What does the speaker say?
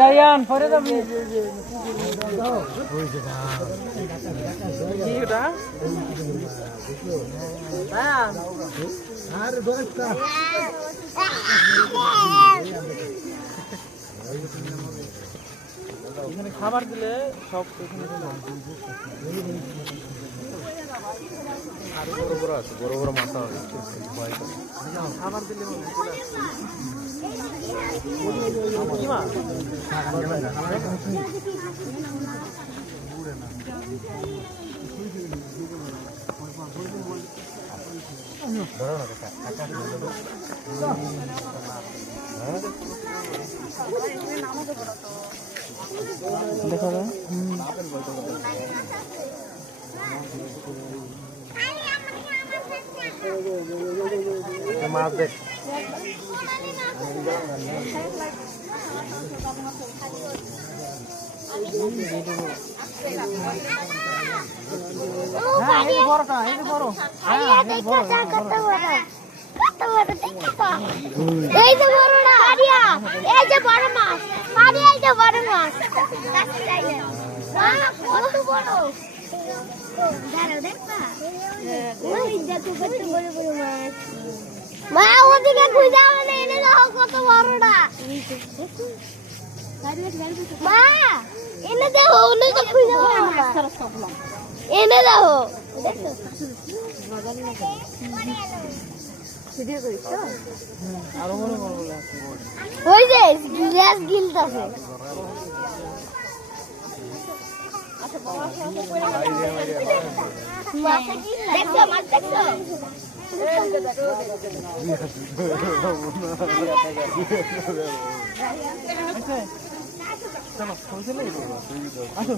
Ryan পরে যাবি কি এটা রায়ান আরে দরজা এখানে খাবার দিলে সব এখানে আর বড় বড় আছে বড় বড় মাথা আছে খাবার দিলে কি মাছ দেখো মাছ দেখ বড়টা এই বড় এই যে বড়টা আরিয়া এই যে বড় মাছ আরিয়া এই যে বড় মাছ কত বড় দাঁড়াও দেখবা ওই দেখো কত বড় বড় মাছ মা ওদিকে খুঁজে মানে এনে দাও কত বড়টা মা এনে দাও ওনে তো খুঁজে পাবো এনে দাও দেখো ভিডিও করিস তো আরো বড় বড় আছে ওই যে গ্লাস গিলতাছে দেখো মাছ দেখো চলো আসো